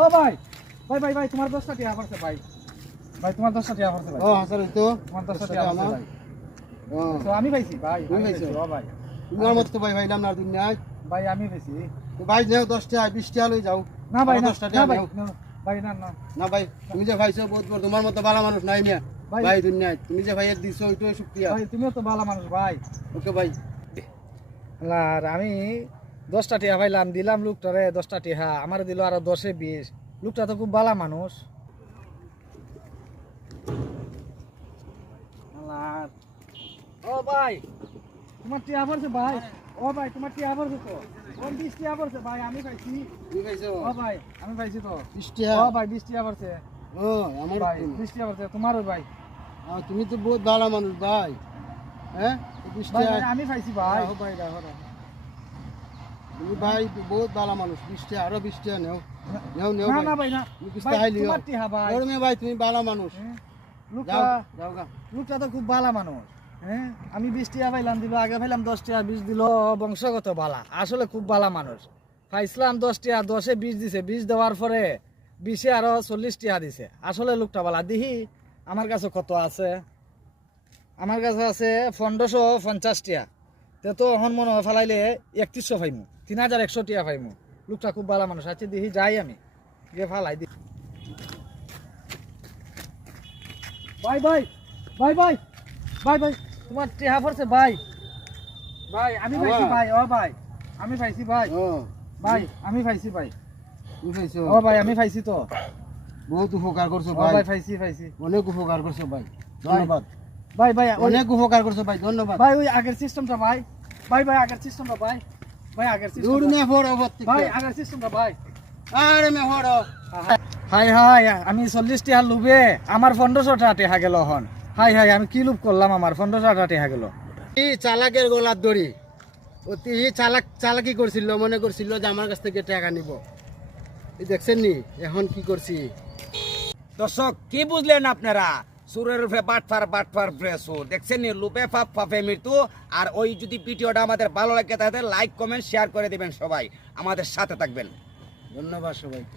ও ভাই ভাই ভাই ভাই তোমার 10টা টিয়া পড়ছে ভাই ভাই তোমার 10টা টিয়া পড়ছে ভাই ও হাসার তো তোমার 10টা টিয়া পড়ছে ভাই ও তো আমি পাইছি ভাই তুমি পাইছো? ও ভাই তোমার মত তো ভাই ভাইলাম না দুনিয়ায় ভাই আমি পাইছি তো ভাই যাও 10 টাকা 20 টাকা লই যাও না ভাই না 10টা না টাকা ভাই নাও। না, ভাই না না না ভাই তুমি যে ভাইছো বহুত বড় তোমার মত ভালো মানুষ নাই না ভাই। ভাই দুনিয়ায় তুমি যে ভাইয়ের দিছো ওইটাই শুকরিয়া ভাই তুমিও তো ভালো মানুষ ভাই ওকে ভাই আর আমি 10টা টিয়া পাইলাম দিলাম লোকটারে 10টা টিয়া আমার দিল আরো 10-এ 20 লোকটা তো খুব ভালো মানুষ আল্লাহ ও ভাই তোমার টিয়া পড়ছে ভাই ও ভাই তোমার টিয়া পড়ছে তো কোন 20 টিয়া পড়ছে ভাই আমি পাইছি তুমি পাইছো ও ভাই আমি পাইছি তো 20 টাকা ও ভাই 20 টিয়া পড়ছে ও আমার ভাই 20 টিয়া পড়ছে তোমারও ভাই তুমি তো বহুত ভালো মানুষ ভাই হ্যাঁ 20 ভাই টাকা আমি পাইছি ভাই রাখো ভাই রাখো তুমি ভাই বহুত ভালো মানুষ 20 টাকা আরো 20 টাকা নেও নেও নেও না ভাই না ভাই না তুমি কিছু ভাই, তাই লিও তোমার টিয়া ভাই ওর মেয়ে ভাই তুমি ভালো মানুষ হ্যাঁ, যাও লোকটা যাও গা লোকটা তো খুব ভালো মানুষ হ্যাঁ আমি 20 টিয়া পাইলাম দিল আগে পাইলাম 10 টিয়া 20 দিল বংশগত বালা আসলে খুব ভালো মানুষ পাইছিলাম 10 টিয়া 10-এ 20 দিছে 20 দেওয়ার পরে 20-এ আরো 40 টিয়া দিছে আসলে লোকটা ভালো দেখি আমার কাছে কত আছে আমার কাছে আছে 1550 টিয়া তে তো এখন মনে হয় ফেলাইলে 3100 পাইমু 3100 টিয়া পাইমু লোকটা খুব ভালো মানুষ আছে দেখি যাই আমি গিয়ে ফালাই দি ভাই ভাই ভাই ভাই ভাই ভাই তোমার টিয়া পড়ছে ভাই ভাই আমি পাইছি ভাই ও ভাই আমি পাইছি ভাই ও ভাই আমি পাইছি ভাই তুমি পাইছো ও ভাই আমি পাইছি তো বহুত উপকার করছো ও ভাই ভাই পাইছি পাইছি অনেক উপকার করছো ভাই ধন্যবাদ ভাই ভাই ওই অনেক উপকার করছো ভাই ধন্যবাদ ভাই ওই আগের সিস্টেমটা ভাই ভাই ভাই আগের সিস্টেমটা ভাই ভাই আগের দূর সিস্টেম মে ফড় অবত ভাই আগের সিস্টেমটা ভাই আরে মে ফড় হাই হাই আমি 40 টিয়া লুবে আমার 1500 টাকা টেহা গেল হন হাই হাই আমি কি লুপ করলাম আমার 1500 টাকা টেহা গেল এই চালাকের গলার দড়ি অতি চালাকি করছিল মনে করছিল যে আমার কাছ থেকে টাকা নিব এই দেখছেন নি এখন কি করছি দর্শক কি বুঝলেন আপনারা সুরের রূপে বাটফার প্রেসুর দেখছেন নি লুপে ফাফে মৃত্যু আর ওই যদি ভিডিওটা আমাদের ভালো লাগে তাহলে লাইক কমেন্ট শেয়ার করে দিবেন সবাই আমাদের সাথে থাকবেন ধন্যবাদ সবাইকে